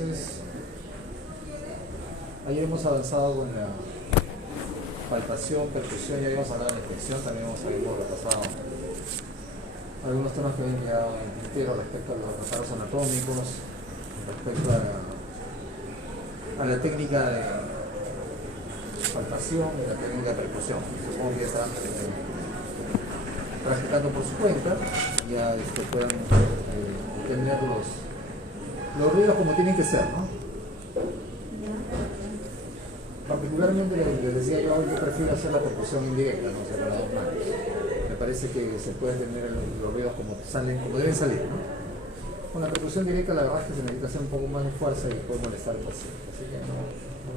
Entonces, ayer hemos avanzado con la palpación, percusión, ya habíamos hablado de la inspección, también hemos repasado algunos temas que habían quedado en el tintero respecto a los reparos anatómicos, respecto a la técnica de palpación y la técnica de percusión. Supongo que ya están practicando por su cuenta, ya puedan tener los ruidos como tienen que ser, ¿no? Particularmente les decía yo prefiero hacer la percusión indirecta, no sé, con las dos manos. Me parece que se pueden tener los ruidos como deben salir, ¿no? Con la percusión directa la verdad es que se necesita hacer un poco más de fuerza y puede molestar al paciente, así que no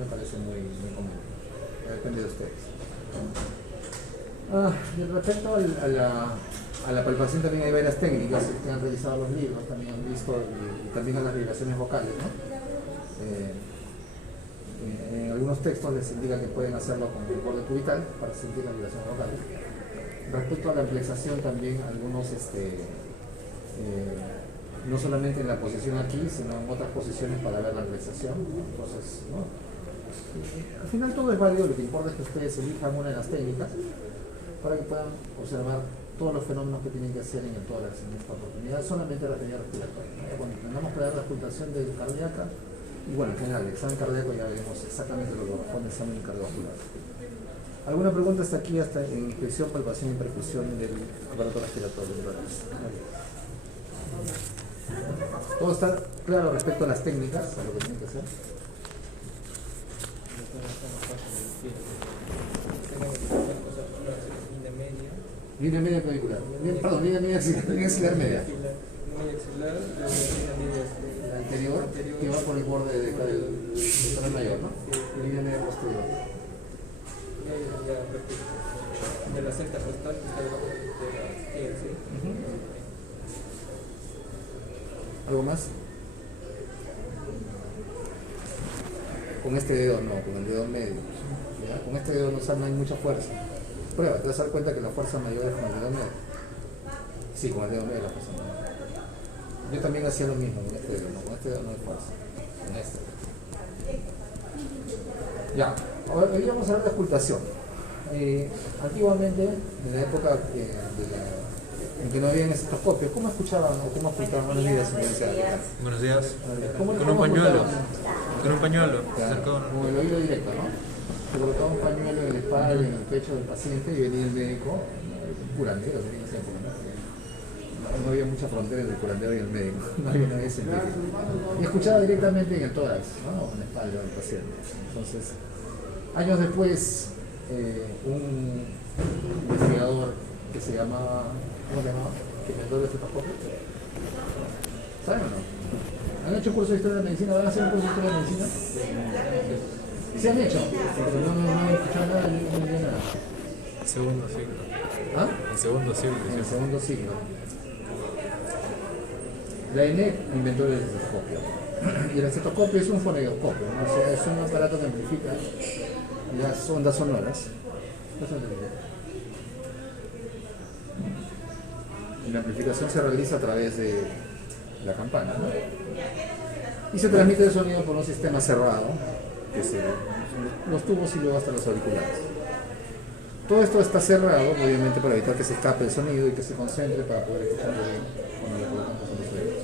me parece muy conveniente. Depende de ustedes. Y respecto a la palpación también hay varias técnicas que han revisado los libros, también han visto, y también a las vibraciones vocales, ¿no? En algunos textos les indica que pueden hacerlo con el borde cubital para sentir las vibraciones vocales. Respecto a la amplexación también algunos, no solamente en la posición aquí, sino en otras posiciones para ver la amplexación. Entonces, ¿no? Al final todo es válido, lo que importa es que ustedes elijan una de las técnicas para que puedan observar todos los fenómenos que tienen que hacer en el tórax en esta oportunidad, solamente la teoría respiratoria. Cuando tengamos que dar la ocultación cardíaca, y bueno, en general, el examen cardíaco ya veremos exactamente lo que corresponde al examen cardiovascular. ¿Alguna pregunta hasta aquí, hasta en inspección, palpación y percusión del aparato respiratorio? ¿Todo está claro respecto a las técnicas, a lo que tienen que hacer? Línea media clavicular. Perdón, línea media axilar media. La anterior, que va por el borde del canal mayor, ¿no? Línea media posterior. De la secta costal que está debajo de la piel, ¿sí? ¿Algo más? Con este dedo no, con el dedo medio. ¿Ya? Con este dedo no hay mucha fuerza. Prueba, te vas a dar cuenta que la fuerza mayor es con el dedo medio. Sí, con el dedo medio la fuerza mayor. Yo también hacía lo mismo con este dedo, no, con este dedo no hay fuerza. Con este. Ya, ahora hoy vamos a hablar de ocultación. Antiguamente, en la época en que no había estetoscopios, ¿cómo escuchaban o cómo ocultaban las vidas silenciadas? Buenos días. Con un pañuelo. Con un pañuelo. Como el oído directo, ¿no? Se colocaba un pañuelo en la espalda y en el pecho del paciente y venía el médico, el curandero, no había mucha frontera entre el curandero y el médico, no había nadie científico. Y escuchaba directamente en el tórax, ¿no? En la espalda del paciente. Entonces, años después, un investigador que se llamaba, ¿cómo se llamaba? Que inventó el estetoscopio. ¿Saben o no? ¿Han hecho curso de historia de medicina? ¿Van a hacer un curso de historia de medicina? ¿Se han hecho? Pero no he escuchado nada, no he nada. Segundo siglo. ¿Ah? El segundo siglo. En el segundo siglo. La ENEC inventó el estetoscopio. Y el estetoscopio es un fonoidoscopio, ¿no? O sea, es un aparato que amplifica las ondas sonoras. Y la amplificación se realiza a través de la campana, ¿no? Y se transmite el sonido por un sistema cerrado, que es los tubos y luego hasta los auriculares. Todo esto está cerrado, obviamente, para evitar que se escape el sonido y que se concentre para poder escucharlo bien cuando le colocamos en los oídos.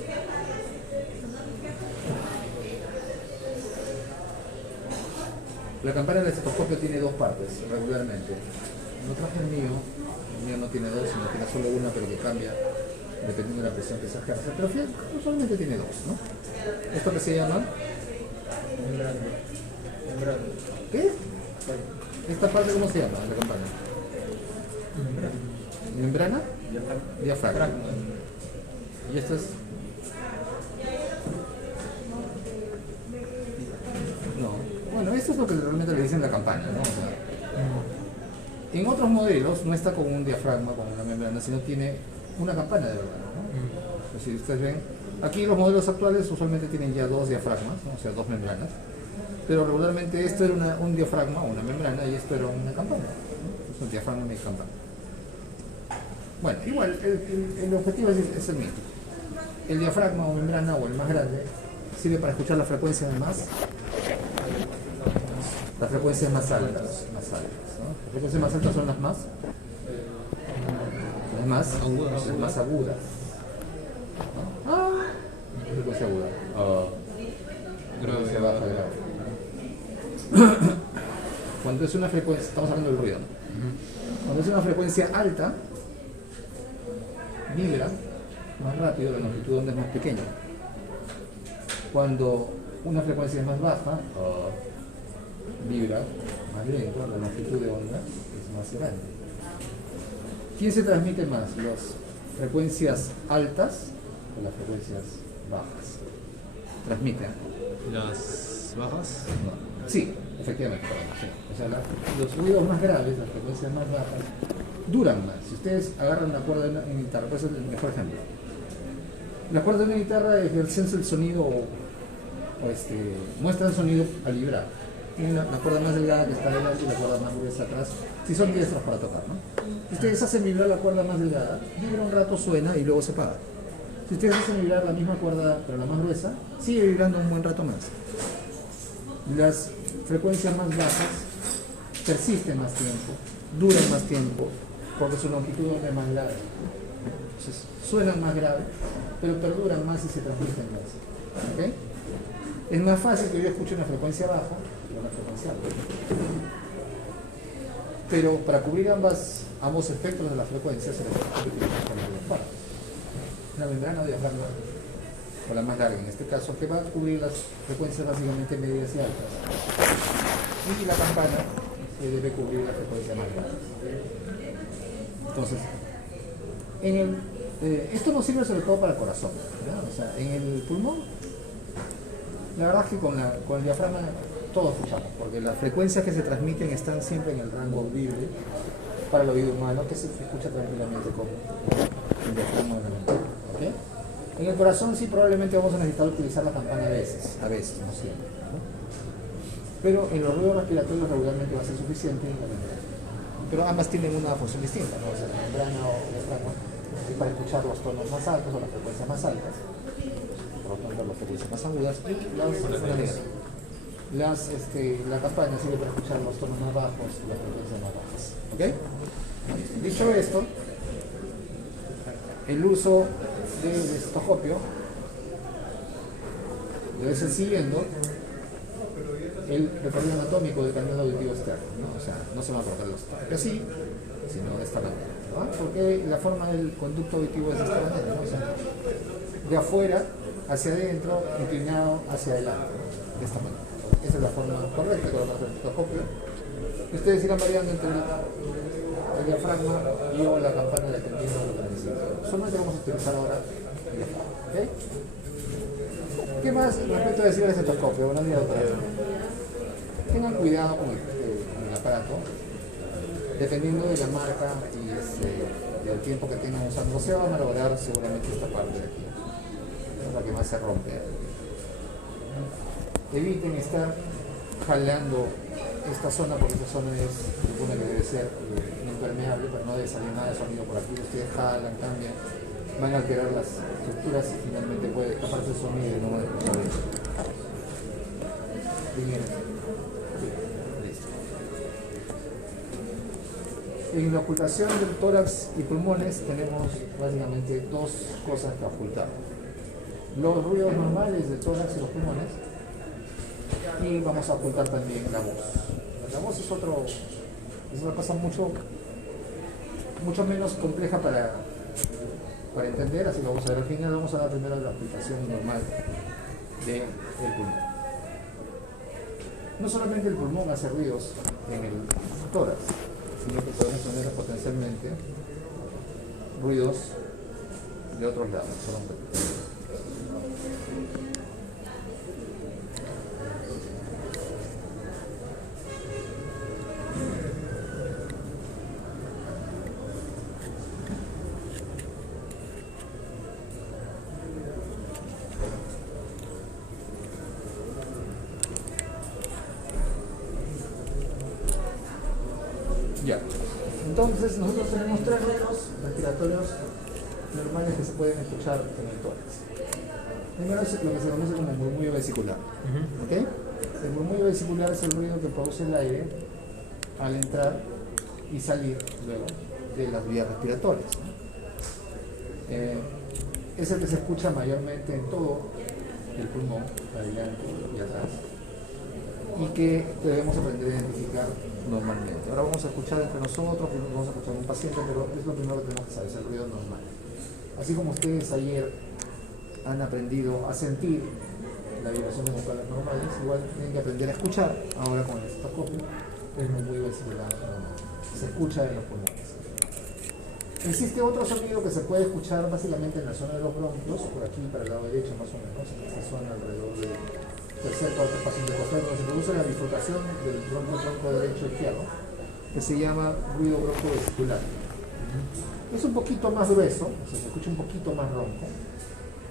La campana del estetoscopio tiene dos partes, regularmente. No traje el mío no tiene dos, sino tiene solo una, pero que cambia dependiendo de la presión que se ejerce. Pero usualmente tiene dos, ¿no? ¿Esto que se llama? Membrana. ¿Qué? ¿Esta parte cómo se llama, la campana? ¿Membrana? Diafragma. ¿Y esto es? No. Bueno, esto es lo que realmente le dicen la campana, ¿no? O sea, en otros modelos no está con un diafragma, con una membrana, sino tiene una campana de verdad, ¿no? Si ustedes ven, aquí los modelos actuales usualmente tienen ya dos diafragmas, ¿no? O sea, dos membranas. Pero regularmente esto era un diafragma, una membrana, y esto era una campana, ¿no? Es un diafragma y una campana. Bueno, igual, el objetivo es el mismo. El diafragma o membrana, o el más grande, sirve para escuchar las frecuencias más, las frecuencias más altas, ¿no? Las frecuencias más altas son las más Agudas. las más agudas, ¿no? Ah, frecuencia aguda, frecuencia baja, grave. Cuando es una frecuencia, estamos hablando del ruido, ¿no? Cuando es una frecuencia alta, vibra más rápido, la longitud de onda es más pequeña. Cuando una frecuencia es más baja, vibra más lento, la longitud de onda es más grande. ¿Quién se transmite más? ¿Las frecuencias altas o las frecuencias bajas? Transmiten. Las bajas. Sí, efectivamente, perdón, sí. O sea, los ruidos más graves, las frecuencias más bajas, duran más. Si ustedes agarran una cuerda de una guitarra, pues es el mejor ejemplo. La cuerda de una guitarra ejerce el sonido muestra el sonido al vibrar. Tiene la cuerda más delgada que está adelante y la cuerda más gruesa atrás, si son diestros para tocar, ¿no? Si ustedes hacen vibrar la cuerda más delgada, vibra un rato, suena y luego se apaga. Si ustedes hacen vibrar la misma cuerda pero la más gruesa, sigue vibrando un buen rato más. Las frecuencias más bajas persisten más tiempo, duran más tiempo, porque su longitud de onda es más larga. Entonces, suenan más grave, pero perduran más y se transmiten más. ¿Okay? Es más fácil que yo escuche una frecuencia baja que una frecuencia alta. Pero para cubrir ambos espectros de la frecuencia se necesita utilizar una diafragma. Una membrana diafragma, o la más larga en este caso, que va a cubrir las frecuencias básicamente medias y altas. Y la campana que debe cubrir la frecuencia más baja. Entonces, esto nos sirve sobre todo para el corazón, ¿verdad? O sea, en el pulmón, la verdad es que con el diafragma todos escuchamos, porque las frecuencias que se transmiten están siempre en el rango audible para el oído humano, que se escucha tranquilamente con el diafragma de la mente. ¿Okay? En el corazón sí probablemente vamos a necesitar utilizar la campana a veces, no siempre, ¿no? Pero en los ruidos respiratorios regularmente va a ser suficiente la membrana. Pero ambas tienen una función distinta, ¿no? O sea, la membrana o el diafragma es para escuchar los tonos más altos o las frecuencias más altas, por lo tanto las frecuencias más agudas, y la campana sirve para escuchar los tonos más bajos y las frecuencias más bajas. ¿Ok? Dicho esto, el uso del estetoscopio debe ser siguiendo el recorrido anatómico del canal auditivo externo, ¿no? O sea, no se va a cortar los así, sino de esta manera, ¿no? Porque la forma del conducto auditivo es de esta manera, ¿no? O sea, de afuera hacia adentro, inclinado hacia adelante, ¿no? De esta manera. Esa es la forma correcta de colocar el estetoscopio. Ustedes irán variando entre el diafragma y o la campana dependiendo de lo que necesiten. Solamente vamos a utilizar ahora el diafragma. ¿Okay? ¿Qué más respecto a decir el estetoscopio? Buenos días, doctora. Tengan cuidado con el aparato, dependiendo de la marca y del tiempo que tengan usando. Se va a malograr seguramente esta parte de aquí, es la que más se rompe. Eviten estar jalando esta zona, porque esta zona es una que debe ser impermeable, pero no debe salir nada de sonido por aquí. Ustedes jalan, cambian, van a alterar las estructuras y finalmente puede escaparse el sonido y no van a escuchar eso. Bien. Listo. En la ocultación del tórax y pulmones tenemos básicamente dos cosas que ocultar: los ruidos normales del tórax y los pulmones, y vamos a ocultar también la voz. La voz es una cosa mucho menos compleja para entender, así que vamos a ver al final. Vamos a dar primero la ocultación normal del pulmón. No solamente el pulmón hace ruidos en el tórax, sino que podemos tener potencialmente ruidos de otros lados. Ya. Entonces nosotros tenemos tres ruidos respiratorios normales que se pueden escuchar en el tórax. Primero es lo que se conoce como murmullo vesicular. ¿Ok? El murmullo vesicular es el ruido que produce el aire al entrar y salir luego de las vías respiratorias. Es el que se escucha mayormente en todo el pulmón, adelante y atrás, y que debemos aprender a identificar normalmente. Ahora vamos a escuchar entre nosotros, vamos a escuchar a un paciente, pero es lo primero que tenemos que saber, es el ruido normal. Así como ustedes ayer han aprendido a sentir las vibraciones vocales normales, igual tienen que aprender a escuchar ahora con el estetoscopio el murmullo vesicular normal. Se escucha en los pulmones. Existe otro sonido que se puede escuchar básicamente en la zona de los bronquios, por aquí para el lado derecho más o menos, en esta zona alrededor del tercer cuarto espacio intercostal, donde se produce la bifurcación del bronco derecho izquierdo, que se llama ruido broncovesicular. Es un poquito más grueso, o sea, se escucha un poquito más ronco,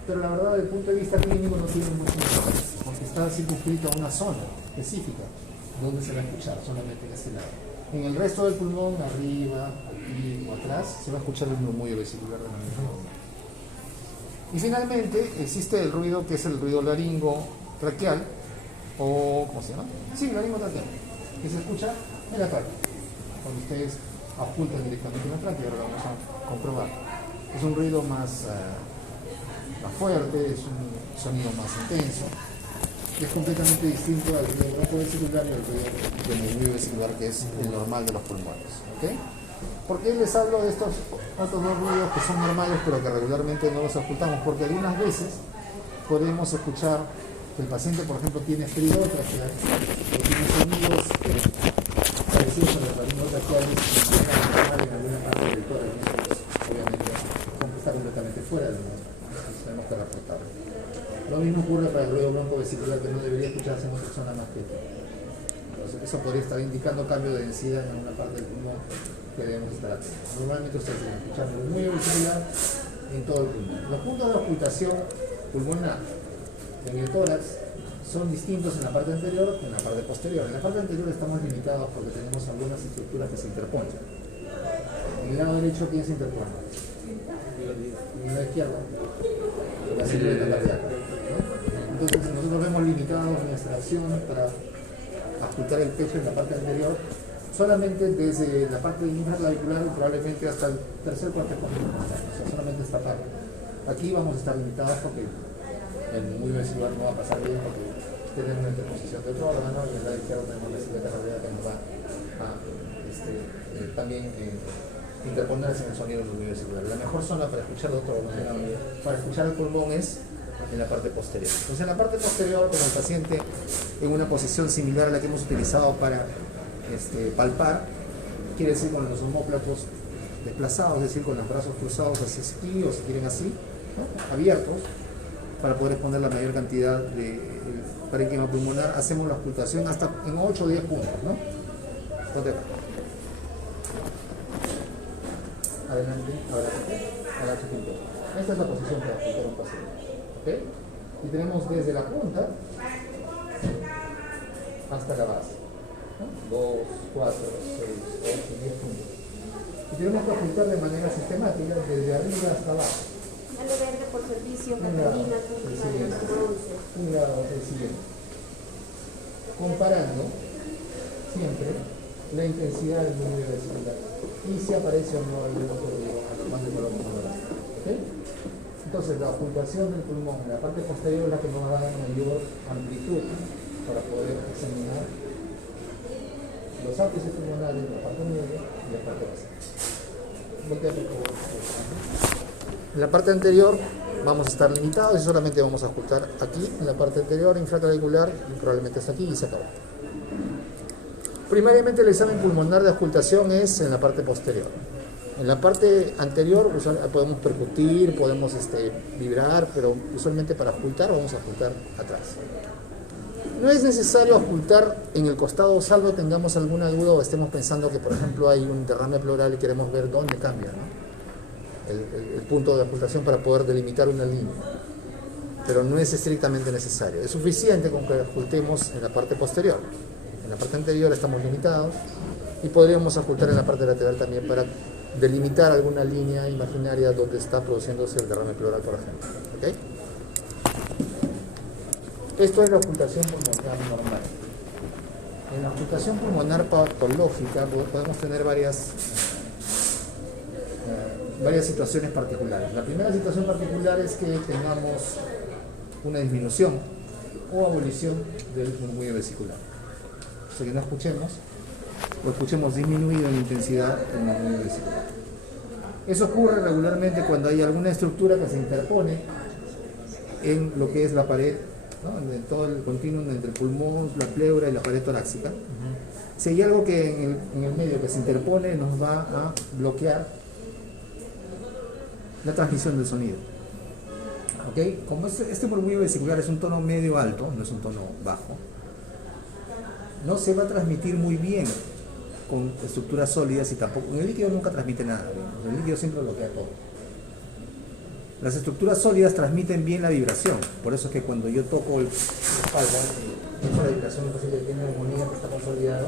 pero la verdad desde el punto de vista clínico no tiene mucho interés, porque está circunscrito a una zona específica donde se va a escuchar, solamente en este lado. En el resto del pulmón, arriba, aquí o atrás, se va a escuchar el murmullo vesicular de la misma forma. Y finalmente existe el ruido que es el ruido laringo-traqueal, o ¿cómo se llama? Sí, laringo-traqueal, que se escucha en la tráquea, cuando ustedes ocultan directamente en la tráquea, ahora lo vamos a comprobar. Es un ruido más fuerte, es un sonido más intenso, es completamente distinto al ruido broncovesicular y al ruido del murmullo vesicular, que es el normal de los pulmones. ¿Okay? ¿Por qué les hablo de estos otros dos ruidos que son normales pero que regularmente no los ocultamos? Porque algunas veces podemos escuchar que el paciente, por ejemplo, tiene frío traqueal o tiene sonidos parecidos a los laringotraqueales que empiezan a formar en alguna parte del tórax, obviamente está completamente fuera del mundo. Entonces tenemos que reportarlo. Lo mismo ocurre para el ruido broncovesicular, que no debería escucharse en otra zona más que esta. Entonces, eso podría estar indicando cambio de densidad en alguna parte del pulmón que debemos estar atentos. Normalmente ustedes están escuchando el murmullo vesicular en todo el pulmón. Los puntos de ocultación pulmonar en el tórax son distintos en la parte anterior que en la parte posterior. En la parte anterior estamos limitados porque tenemos algunas estructuras que se interponen. En el lado derecho, ¿quién se interpone? En la izquierda, la silueta cardíaca. Entonces nosotros vemos limitados nuestra acción para ocultar el pecho en la parte anterior solamente desde la parte infraclavicular y probablemente hasta el tercer cuarto espacio, o sea, solamente esta parte. Aquí vamos a estar limitados porque el murmullo vesicular no va a pasar bien porque tenemos una interposición de otro órgano y en el lado izquierdo tenemos la silueta cardíaca que nos va a también interponerse en el sonido del murmullo vesicular. La mejor zona para escuchar de otro órgano, para escuchar el pulmón, es en la parte posterior. Entonces en la parte posterior, con el paciente en una posición similar a la que hemos utilizado para palpar, quiere decir con los omóplatos desplazados, es decir, con los brazos cruzados hacia aquí o si quieren así, ¿no? Abiertos, para poder exponer la mayor cantidad de parénquima pulmonar. Hacemos la ocultación hasta en 8 o 10 puntos, ¿no? Ponte acá. Adelante, ahora punto. Esta es la posición para ocultar un paciente. ¿Okay? Y tenemos desde la punta hasta la base, ¿no? 2, 4, 6, 8, 10 puntos. Y tenemos que ocultar de manera sistemática desde arriba hasta abajo. Dale verde por servicio, Catalina, bronce. Un lado, el siguiente. Comparando siempre la intensidad del murmullo vesicular y si aparece o no algún otro ruido, más de color colorado. ¿Okay? Entonces la ocultación del pulmón en la parte posterior es la que nos va a dar mayor amplitud para poder examinar los ápices pulmonares, la parte media y la parte base. En la parte anterior vamos a estar limitados y solamente vamos a ocultar aquí, en la parte anterior, infraclavicular, y probablemente hasta aquí y se acabó. Primariamente el examen pulmonar de ocultación es en la parte posterior. En la parte anterior podemos percutir, podemos vibrar, pero usualmente para ocultar vamos a ocultar atrás. No es necesario ocultar en el costado, salvo tengamos alguna duda o estemos pensando que, por ejemplo, hay un derrame pleural y queremos ver dónde cambia, ¿no? el punto de ocultación para poder delimitar una línea. Pero no es estrictamente necesario. Es suficiente con que ocultemos en la parte posterior. En la parte anterior estamos limitados y podríamos ocultar en la parte lateral también para delimitar alguna línea imaginaria donde está produciéndose el derrame pleural, por ejemplo. ¿Okay? Esto es la ocultación pulmonar normal. En la ocultación pulmonar patológica podemos tener varias situaciones particulares. La primera situación particular es que tengamos una disminución o abolición del murmullo vesicular. O sea, que no escuchemos o escuchemos disminuido en intensidad el murmullo vesicular. Eso ocurre regularmente cuando hay alguna estructura que se interpone en lo que es la pared, ¿no? En todo el continuum entre el pulmón, la pleura y la pared torácica. Si hay algo que en el medio que se interpone, nos va a bloquear la transmisión del sonido. ¿Okay? Como este murmullo vesicular es un tono medio alto, no es un tono bajo, no se va a transmitir muy bien con estructuras sólidas y tampoco, en el líquido nunca transmite nada, ¿no? El líquido siempre bloquea todo. Las estructuras sólidas transmiten bien la vibración, por eso es que cuando yo toco la espalda, la vibración posible que tiene neumonía que está consolidado,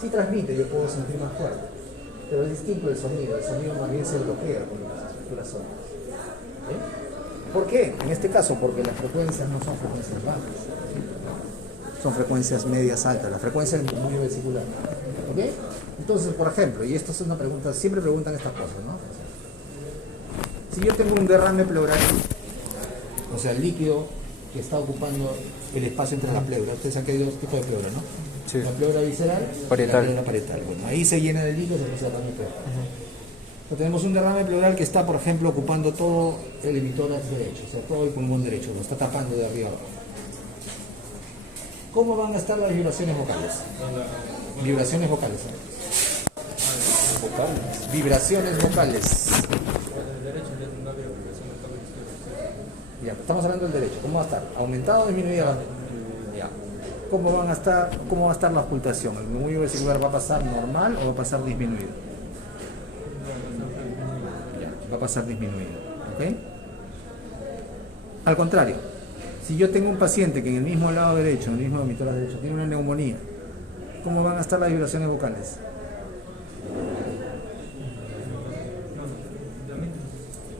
sí transmite, yo puedo sentir más fuerte, pero es distinto el sonido más bien se bloquea con las estructuras sólidas. ¿Sí? ¿Por qué? En este caso, porque las frecuencias no son frecuencias bajas, ¿sí? Son frecuencias medias altas, la frecuencia del murmullo vesicular. ¿Ok? Entonces, por ejemplo, y esto es una pregunta, siempre preguntan estas cosas, ¿no? Si yo tengo un derrame pleural, o sea, el líquido que está ocupando el espacio entre la pleura, ustedes saben que hay dos tipos de pleura, ¿no? Sí. La pleura visceral Parietal. y la pleura parietal. Bueno, ahí se llena de líquido, se produce derrame pleural. Entonces, tenemos un derrame pleural que está, por ejemplo, ocupando todo el emitórax derecho, o sea, todo el pulmón derecho, lo está tapando de arriba abajo. ¿Cómo van a estar las vibraciones vocales? Vibraciones vocales. Vibraciones vocales. Ya, estamos hablando del derecho. ¿Cómo va a estar? ¿Aumentado o disminuido? Ya. ¿Cómo va a estar la ocultación? ¿El murmullo vesicular va a pasar normal o va a pasar disminuido? Ya, va a pasar disminuido. ¿Ok? Al contrario, si yo tengo un paciente que en el mismo lado derecho, en el mismo emitórax derecho, tiene una neumonía, ¿cómo van a estar las vibraciones vocales?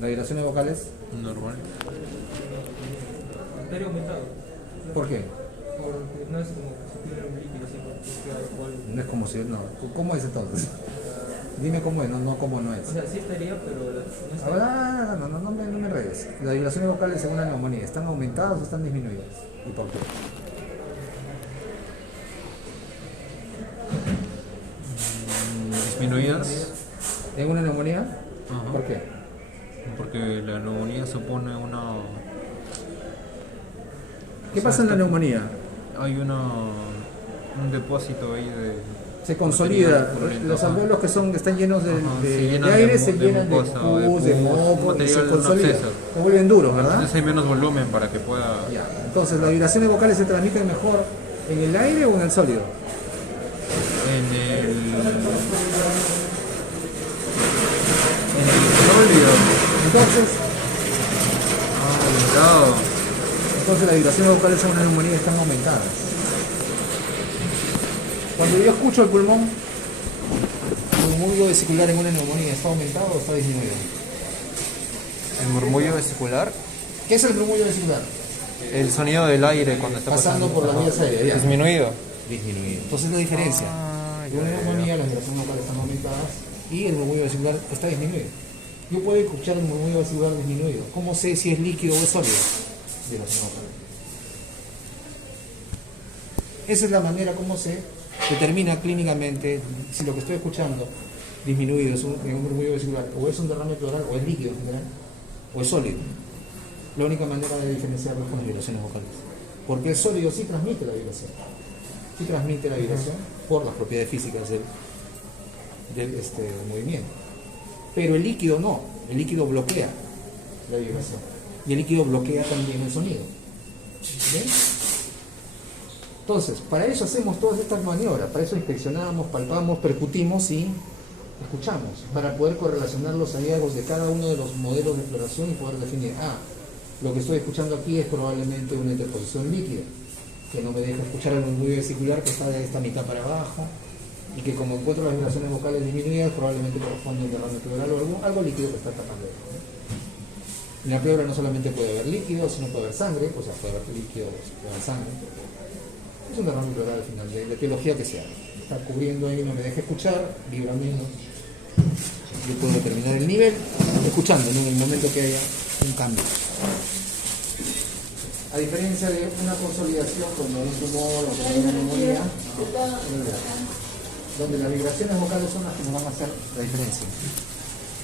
¿Las vibraciones vocales? Normal. Pero aumentado. ¿Por qué? Porque no es como si tuviera un líquido así, porque alcohol. No es como si... No. ¿Cómo es entonces? Dime cómo es, no cómo no es. O sea, sí estaría, pero no está. Ahora, no me enredes. Las vibraciones vocales según la neumonía, ¿están aumentadas o están disminuidas? ¿Y por qué? Disminuidas. ¿En una neumonía? Ajá. ¿Por qué? Porque la neumonía supone una... ¿Qué pasa en la neumonía? Hay un depósito ahí de... Se consolida, contenido los purulento. alveolos que están llenos de Se llenan aire de se llenan de mucosa, pus, de moco y material se no consolidan, acceso. se vuelven duros, ¿verdad? Entonces hay menos volumen para que pueda... Ya. Entonces, ¿las vibraciones vocales se transmiten mejor en el aire o en el sólido? En el sólido. Aumentado. Entonces las vibraciones vocales en una neumonía están aumentadas. Cuando yo escucho el pulmón, el murmullo vesicular en una neumonía, ¿está aumentado o está disminuido? El murmullo vesicular, ¿Qué es el murmullo vesicular? el sonido del aire cuando está Pasando pasando. por las vías aéreas. ya. Disminuido. Disminuido. Entonces la diferencia. En una neumonía las vibraciones vocales están aumentadas y el murmullo vesicular está disminuido. Yo puedo escuchar el murmullo vesicular disminuido. ¿Cómo sé si es líquido o es sólido? Vibración vocal. Esa es la manera como se determina clínicamente si lo que estoy escuchando disminuido es un murmullo vesicular o es un derrame pleural o es líquido en general o es sólido. La única manera de diferenciarlo es con las vibraciones vocales. Porque el sólido sí transmite la vibración. Sí transmite la vibración por las propiedades físicas del movimiento. Pero el líquido no. El líquido bloquea la vibración. Y el líquido bloquea también el sonido. ¿Bien? Entonces, para eso hacemos todas estas maniobras. Para eso inspeccionamos, palpamos, percutimos y escuchamos. Para poder correlacionar los hallazgos de cada uno de los modelos de exploración y poder definir, lo que estoy escuchando aquí es probablemente una interposición líquida, que no me deja escuchar el murmullo vesicular que está de esta mitad para abajo, y que como encuentro las vibraciones vocales disminuidas, probablemente corresponde a un derrame pleural o algo líquido que está tapando. En la pleura no solamente puede haber líquido, sino puede haber sangre, o sea, puede haber líquido, puede haber sangre. Es un derrame pleural al final, de etiología que sea. Está cubriendo ahí, no me deja escuchar, vibra menos. Yo puedo determinar el nivel escuchando, ¿no? En el momento que haya un cambio. A diferencia de una consolidación como un tumor o como una neumonía, donde las vibraciones vocales son las que nos van a hacer la diferencia.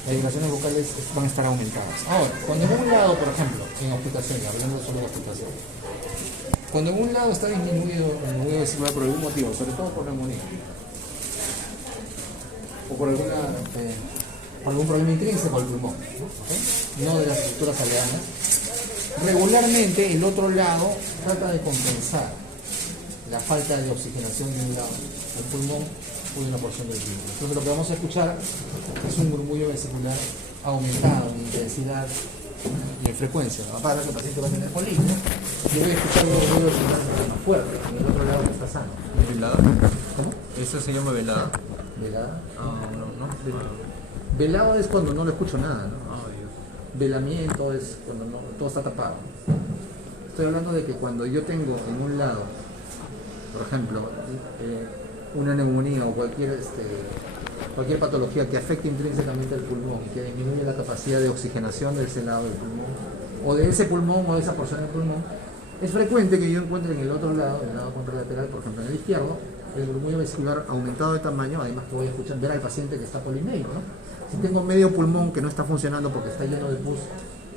Las vibraciones vocales van a estar aumentadas. Ahora, cuando en un lado, por ejemplo, en auscultación, hablando solo de auscultación, cuando en un lado está disminuido el movimiento vesicular por algún motivo, sobre todo por neumonía, o por algún problema intrínseco al pulmón, ¿no? ¿Okay? No de las estructuras aledañas, regularmente el otro lado trata de compensar la falta de oxigenación de un lado del pulmón o de una porción del pulmón. Entonces lo que vamos a escuchar es un murmullo vesicular aumentado en intensidad y en frecuencia. Aparte que el paciente va a tener polipio, yo voy a escuchar un murmullo vesicular más fuerte, en el otro lado que está sano. ¿Velada? ¿Cómo? ¿Eso se llama velada? Velada. No. Velado es cuando no lo escucho nada, ¿no? Dios. Velamiento es cuando todo está tapado. Estoy hablando de que cuando yo tengo en un lado, por ejemplo, una neumonía o cualquier patología que afecte intrínsecamente al pulmón, que disminuye la capacidad de oxigenación de ese lado del pulmón, o de ese pulmón o de esa porción del pulmón, es frecuente que yo encuentre en el otro lado, en el lado contralateral, por ejemplo en el izquierdo, el murmullo vesicular aumentado de tamaño, además que voy a escuchar, ver al paciente que está poliméico, ¿no? Si tengo medio pulmón que no está funcionando porque está lleno de pus,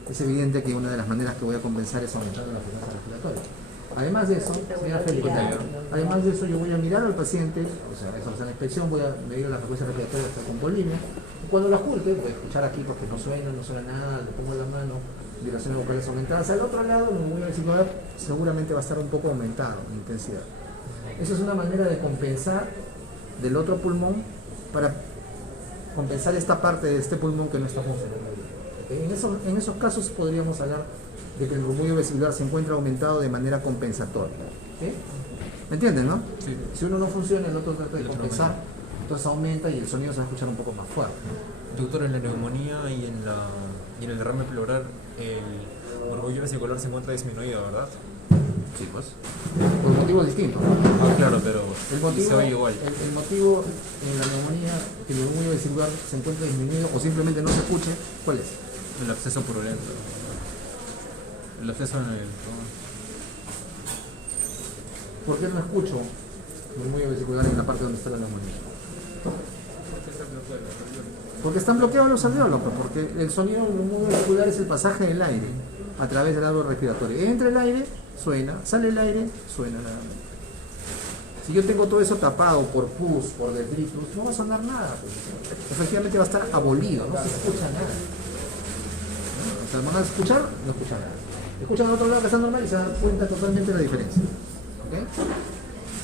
es evidente que una de las maneras que voy a compensar es aumentando la frecuencia respiratoria. Además de eso, señora Félix, además de eso yo voy a mirar al paciente, o sea, en la inspección voy a medir la frecuencia respiratoria hasta con polimia, y cuando la oculte, voy a escuchar aquí porque no suena nada, le pongo la mano, vibraciones vocales aumentadas. Al otro lado, el murmullo vesicular seguramente va a estar un poco aumentado en intensidad. Eso es una manera de compensar del otro pulmón para compensar esta parte de este pulmón que no está funcionando bien. En esos casos podríamos hablar de que el murmullo vesicular se encuentra aumentado de manera compensatoria. ¿Sí? ¿Me entienden, no? Sí. Si uno no funciona, el otro trata de compensar, entonces aumenta y el sonido se va a escuchar un poco más fuerte. Doctor, en la neumonía y en el derrame pleural, el murmullo vesicular se encuentra disminuido, ¿verdad? Sí, pues. Por motivos distintos. Claro, pero El motivo, se oye igual. el motivo en la neumonía que el murmullo vesicular se encuentra disminuido o simplemente no se escuche, ¿cuál es? El absceso purulento. El absceso en el... ¿Por qué no escucho murmullo vesicular en la parte donde está la neumonía? Porque están bloqueados los alveolos, porque el sonido del murmullo vesicular es el pasaje del aire a través del árbol respiratorio. Entra el aire, suena, sale el aire, suena nada más. Si yo tengo todo eso tapado por pus, por detritus, no va a sonar nada. Pues. Efectivamente va a estar abolido, no se escucha nada. O sea, van a escuchar, no escuchan nada. Escuchan al otro lado que está normal y se dan cuenta totalmente de la diferencia. ¿Okay?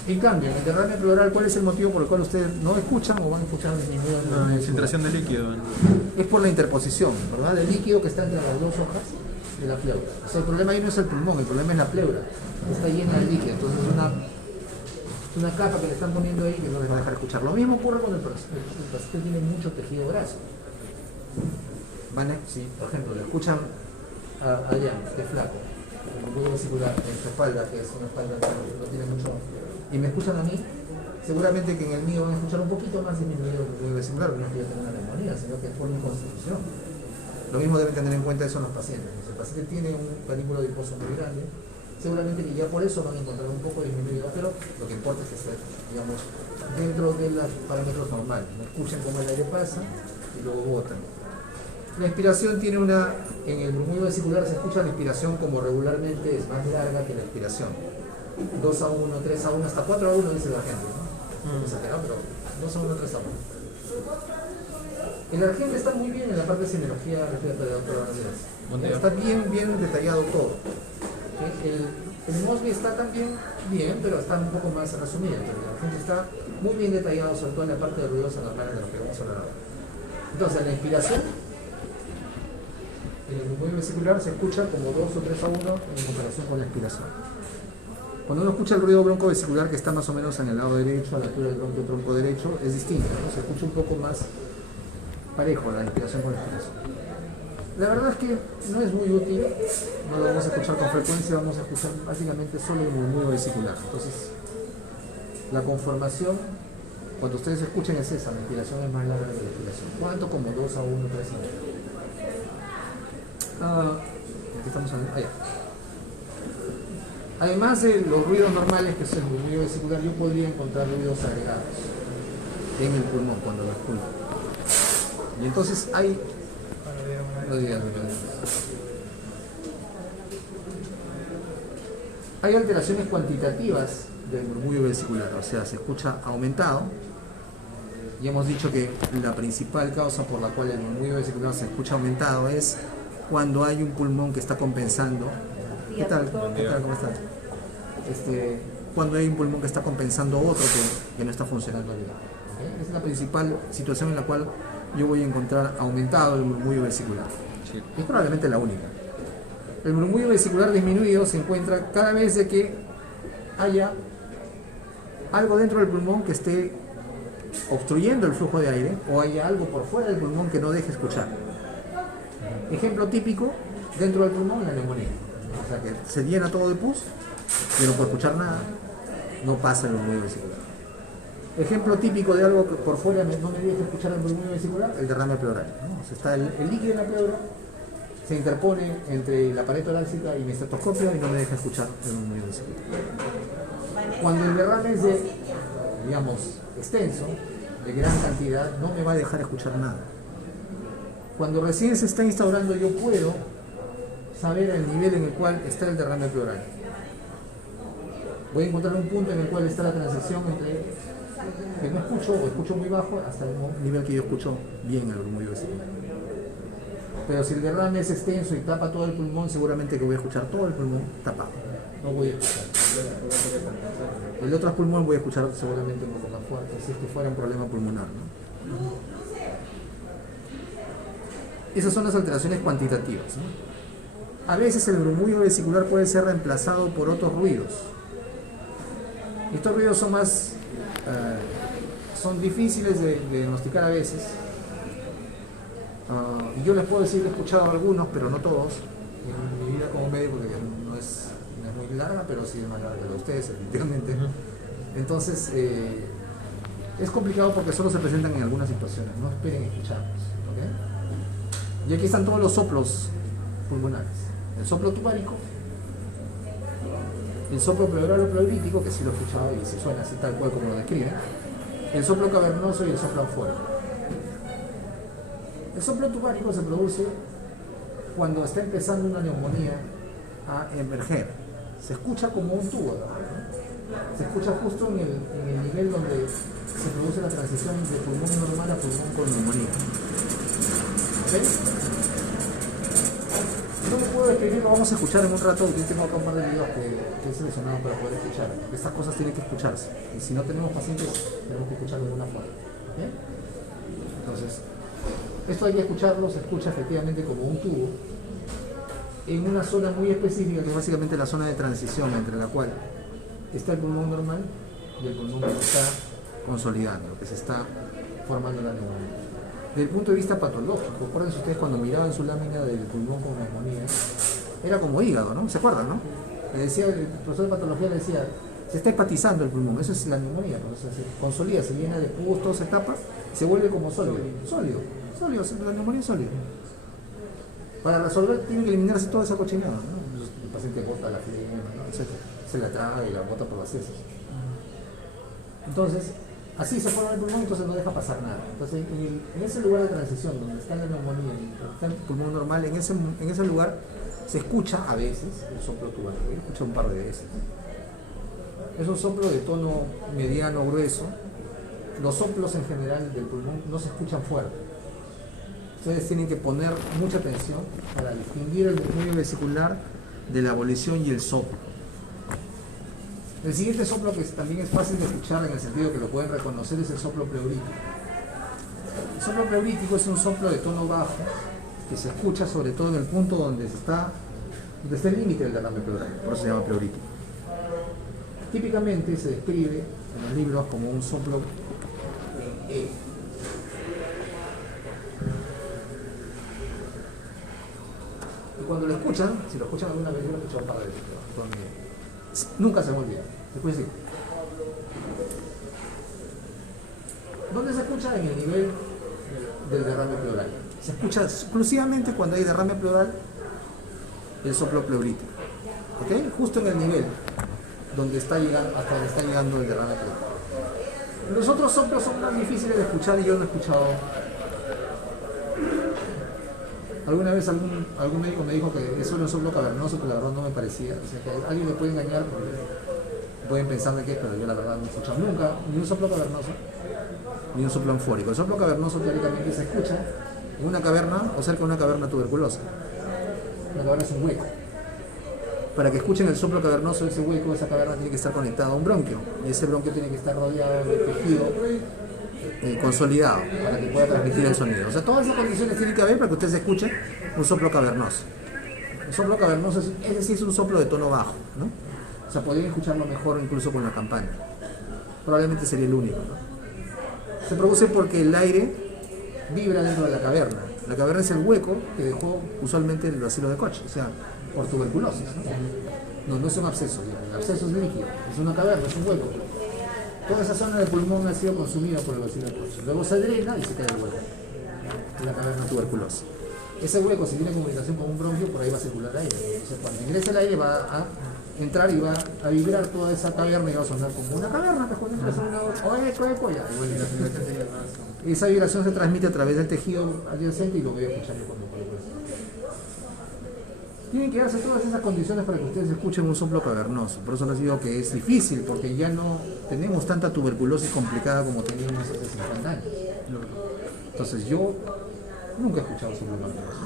En cambio, en el derrame pleural, ¿cuál es el motivo por el cual ustedes no escuchan o van a escuchar disminuido? La infiltración de líquido. Es por la interposición, ¿verdad? Del líquido que está entre las dos hojas de la pleura. O sea, el problema ahí no es el pulmón, el problema es la pleura. Está llena de líquido, entonces es una capa que le están poniendo ahí que no les va a dejar escuchar. Lo mismo ocurre cuando el paciente tiene mucho tejido graso. Si, por ejemplo, le escuchan a Adrián, que es flaco, el murmullo vesicular en su espalda, que es una espalda que no tiene mucho, y me escuchan a mí, seguramente que en el mío van a escuchar un poquito más disminuido el murmullo vesicular, no es que yo tenga una neumonía, sino que es por mi constitución. Lo mismo deben tener en cuenta eso en los pacientes. Si el paciente tiene un panículo adiposo muy grande, seguramente que ya por eso van a encontrar un poco disminuido, pero lo que importa es que esté, digamos, dentro de los parámetros normales. No escuchen cómo el aire pasa y luego botan. La inspiración tiene en el murmullo vesicular se escucha la inspiración como regularmente es más larga que la expiración. 2 a 1, 3 a 1, hasta 4 a 1 dice la gente, ¿no? Exagerado, pero 2 a 1, 3 a 1. El argente está muy bien en la parte de semiología respiratoria, doctor Hernández. Está bien detallado todo. El Mosby está también bien, pero está un poco más resumido. El argente está muy bien detallado, sobre todo en la parte de ruidos anormales de lo que vamos a hablar ahora. Entonces, la inspiración en el murmullo vesicular se escucha como 2 o 3 a 1 en comparación con la expiración. Cuando uno escucha el ruido broncovesicular, que está más o menos en el lado derecho, a la altura del tronco derecho, es distinto, ¿no? Se escucha un poco más parejo la inspiración con la expiración. La verdad es que no es muy útil, no lo vamos a escuchar con frecuencia, vamos a escuchar básicamente solo el murmullo vesicular. Entonces, la conformación, cuando ustedes escuchen es esa, la inspiración es más larga que la expiración. ¿Cuánto? Como 2 a 1, 3 a 1. Aquí estamos allá. Además de los ruidos normales, que es el murmullo vesicular, yo podría encontrar ruidos agregados en el pulmón cuando lo escucho. Y entonces hay... No digas, no digas. Hay alteraciones cuantitativas del murmullo vesicular, o sea, se escucha aumentado. Y hemos dicho que la principal causa por la cual el murmullo vesicular se escucha aumentado es cuando hay un pulmón que está compensando. ¿Qué tal? ¿Qué tal? ¿Cómo estás? Cuando hay un pulmón que está compensando otro que no está funcionando bien. ¿Okay? Es la principal situación en la cual yo voy a encontrar aumentado el murmullo vesicular. Sí. Es probablemente la única. El murmullo vesicular disminuido se encuentra cada vez de que haya algo dentro del pulmón que esté obstruyendo el flujo de aire o haya algo por fuera del pulmón que no deje escuchar. Ejemplo típico, dentro del pulmón, la neumonía. O sea que se llena todo de pus, yo no puedo escuchar nada, no pasa el murmullo vesicular. Ejemplo típico de algo que por fuera no me deja escuchar el murmullo vesicular, el derrame pleural, ¿no? O sea, está el líquido en la pleura, se interpone entre la pared torácica y mi estetoscopio y no me deja escuchar el murmullo vesicular. Cuando el derrame es de, digamos, extenso, de gran cantidad, no me va a dejar escuchar nada. Cuando recién se está instaurando, yo puedo saber el nivel en el cual está el derrame pleural. Voy a encontrar un punto en el cual está la transición entre que no escucho o escucho muy bajo hasta el nivel que yo escucho bien el murmullo vesicular. Pero si el derrame es extenso y tapa todo el pulmón, seguramente que voy a escuchar todo el pulmón tapado. No voy a escuchar. El otro pulmón voy a escuchar seguramente un poco más fuerte, si es que fuera un problema pulmonar, ¿no? Esas son las alteraciones cuantitativas, ¿no? A veces el murmullo vesicular puede ser reemplazado por otros ruidos. Estos ruidos son más son difíciles de diagnosticar a veces. Y yo les puedo decir que he escuchado algunos, pero no todos, en mi vida como médico, porque no es muy larga, pero sí es más larga que la de ustedes, efectivamente. Entonces, es complicado porque solo se presentan en algunas situaciones, no esperen escucharlos. ¿Okay? Y aquí están todos los soplos pulmonares. El soplo tubárico, el soplo pleural o pleurítico, que sí lo he escuchado y se suena así tal cual como lo describe, el soplo cavernoso y el soplo anfórico. El soplo tubárico se produce cuando está empezando una neumonía a emerger. Se escucha como un tubo, ¿no? Se escucha justo en el nivel donde se produce la transición de pulmón normal a pulmón con neumonía. ¿Okay? No lo puedo describir, lo vamos a escuchar en un rato. Yo tengo acá un par de videos que he seleccionado para poder escuchar. Estas cosas tienen que escucharse. Y si no tenemos pacientes, tenemos que escucharlo de alguna forma. ¿Bien? Entonces, esto hay que escucharlo, se escucha efectivamente como un tubo en una zona muy específica, que es básicamente la zona de transición entre la cual está el pulmón normal y el pulmón que se está consolidando, que se está formando la neumonía. Desde el punto de vista patológico, acuérdense ustedes cuando miraban su lámina del pulmón con neumonía, era como hígado, ¿no? ¿Se acuerdan, no? Le decía, el profesor de patología le decía, se está hepatizando el pulmón, eso es la neumonía, ¿no? O sea, se consolida, se llena de pus, todo se tapa, se vuelve como sólido, la neumonía es sólida. Para resolver tiene que eliminarse toda esa cochinada, ¿no? El paciente bota la flema, ¿no? Etc. Se la traga y la bota por las heces. Entonces, así se forma el pulmón, entonces no deja pasar nada. Entonces, en ese lugar de transición, donde está la neumonía y está el pulmón normal, en ese lugar se escucha a veces el soplo tubárico. Yo escuché un par de veces. Es un soplo de tono mediano, grueso. Los soplos en general del pulmón no se escuchan fuerte. Ustedes tienen que poner mucha atención para distinguir el murmullo vesicular de la abolición y el soplo. El siguiente soplo, que también es fácil de escuchar en el sentido que lo pueden reconocer, es el soplo pleurítico. El soplo pleurítico es un soplo de tono bajo que se escucha sobre todo en el punto donde está el límite del derrame pleural, por eso se llama pleurítico. Típicamente se describe en los libros como un soplo Y cuando lo escuchan, si lo escuchan alguna vez, yo lo he escuchado para veces, toda mi vida. Nunca se me olvida. Después sí. ¿Dónde se escucha? En el nivel del derrame pleural. Se escucha exclusivamente cuando hay derrame pleural el soplo pleurítico. ¿Ok? Justo en el nivel donde está llegando, hasta donde está llegando el derrame pleural. Los otros soplos son más difíciles de escuchar y yo no he escuchado. Alguna vez algún médico me dijo que eso era un soplo cavernoso, pero la verdad no me parecía. O sea, que alguien me puede engañar porque pueden pensar de qué, pero yo la verdad no he escuchado nunca ni un soplo cavernoso ni un soplo anfórico. El soplo cavernoso teóricamente se escucha en una caverna o cerca de una caverna tuberculosa. Una caverna es un hueco. Para que escuchen el soplo cavernoso, ese hueco, esa caverna tiene que estar conectada a un bronquio. Y ese bronquio tiene que estar rodeado de tejido consolidado para que pueda transmitir el sonido. O sea, todas esas condiciones tienen que haber para que ustedes escuchen un soplo cavernoso. Un soplo cavernoso, ese sí es un soplo de tono bajo, ¿no? O sea, podrían escucharlo mejor incluso con la campana. Probablemente sería el único, ¿no? Se produce porque el aire vibra dentro de la caverna. La caverna es el hueco que dejó usualmente el bacilo de Koch, o sea, por tuberculosis, ¿no? No es un absceso, el absceso es líquido, es una caverna, es un hueco. Toda esa zona del pulmón ha sido consumida por el bacilo de Koch. Luego se drena y se cae el hueco, la caverna tuberculosa. Ese hueco, si tiene comunicación con un bronquio, por ahí va a circular aire. Entonces, cuando ingrese el aire va a entrar y va a vibrar toda esa caverna y va a sonar como una caverna, mejor eco, ya. Esa vibración se transmite a través del tejido adyacente y lo voy a escuchar yo cuando puedo. Tienen que darse todas esas condiciones para que ustedes escuchen un soplo cavernoso. Por eso les digo que es difícil, porque ya no tenemos tanta tuberculosis complicada como teníamos hace 50 años. Entonces yo nunca he escuchado soplo cavernoso.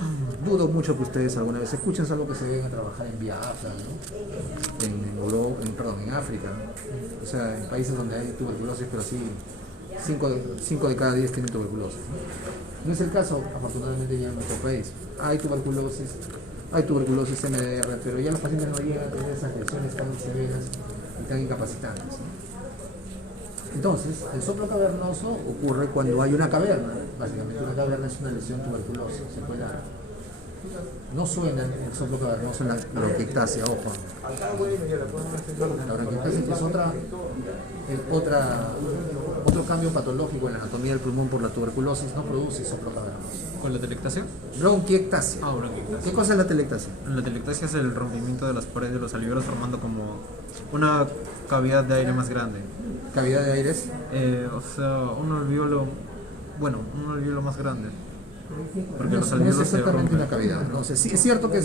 Dudo mucho que ustedes alguna vez escuchen, es algo que se vengan a trabajar en Biafra, ¿no? En Europa, en África, ¿no? O sea, en países donde hay tuberculosis, pero sí 5 de cada 10 tienen tuberculosis, ¿no? No es el caso, afortunadamente, ya en nuestro país. Hay tuberculosis MDR, pero ya los pacientes no llegan a tener esas lesiones tan severas y tan incapacitantes, ¿no? Entonces, el soplo cavernoso ocurre cuando hay una caverna. Básicamente una caverna es una lesión tuberculosa, secuelara. No suena el soplo cavernoso en la bronquiectasia, ojo. La bronquiectasia es otro cambio patológico en la anatomía del pulmón por la tuberculosis, no produce soplo cavernoso. ¿Con la telectasia? Bronquiectasia. Ah, bronquiectasia. ¿Qué cosa es la telectasia? La telectasia es el rompimiento de las paredes de los alveolos formando como una cavidad de aire más grande. ¿Cavidad de aires? O sea, un alveolo más grande. Porque No, los no es alveolos se exactamente rompen. una cavidad, ¿no? O sea, sí, es cierto que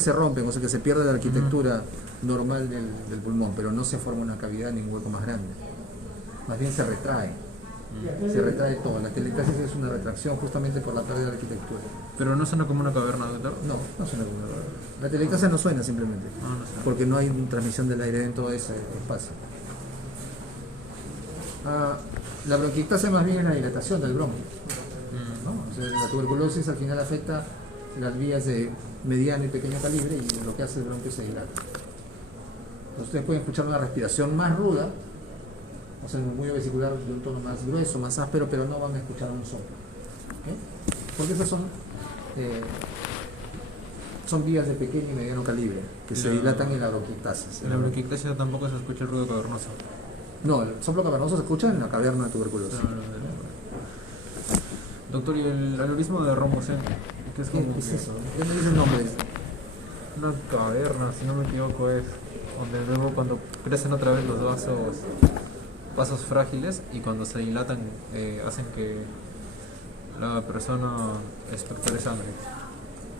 se rompen, o sea que se pierde la arquitectura normal del pulmón, pero no se forma una cavidad ni un hueco más grande. Más bien se retrae. Se retrae todo. La telectasis es una retracción justamente por la pérdida de la arquitectura. Pero no suena como una caverna, doctor. No suena como una caverna. La telectasia no suena simplemente, No suena. porque no hay transmisión del aire dentro de ese espacio. La bronquiectasia más bien es la dilatación del bronquio, ¿no? O sea, la tuberculosis al final afecta las vías de mediano y pequeño calibre y lo que hace el bronquio se dilata. Entonces, ustedes pueden escuchar una respiración más ruda, o sea, un murmullo vesicular de un tono más grueso, más áspero, pero no van a escuchar un soplo, ¿ok? Porque esas son vías de pequeño y mediano calibre que se dilatan en la bronquiectasis. En la bronquiectasia tampoco se escucha el ruido cavernoso. No, el soplo cavernoso se escucha en la caverna de tuberculosis. Doctor, ¿y el aneurisma de Romosen? ¿Qué es como ¿Qué es que eso? ¿Qué me dice el nombre? una caverna, si no me equivoco, es donde luego cuando crecen otra vez los vasos frágiles y cuando se dilatan hacen que la persona expectore sangre?